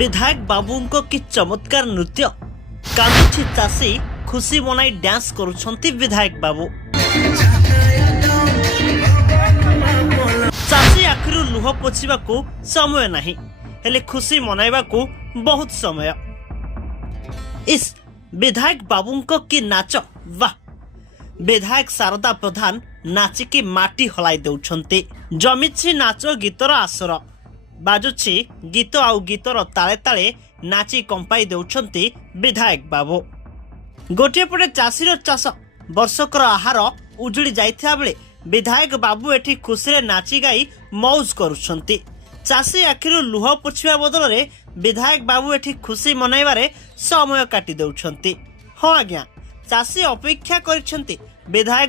विधायक बाबूंको कि चमत्कार नृत्य कांदुछि चाषी खुशी मनाई डांस करुछंती विधायक बाबू। चाषी आखिरु लुह पोछिबाकू समय नाही हेले खुशी मनाइबाकू बहुत समय। इस विधायक बाबूंको कि नाच वाह। विधायक शारदा प्रधान नाचिकी माटी हलाई देउछंती। जमिछि नाच गीतर आसर बाजुछि गीत आउ गीतर ताले ताले नाची कंपाई देउछंती विधायक बाबू। गोटे पटे चाषीर चाष वर्षकर आहार उजुड़ी जाइथिया बेले विधायक बाबू एठी खुशी नाची गाई मौज करुछंती। चाषी आखिरु लुह पोछिबा बदल रे विधायक बाबू एठी खुशी मनाइबारे समय काटी देउछंती। हाँ आज्ञा चाषी अपेक्षा करिछंती विधायक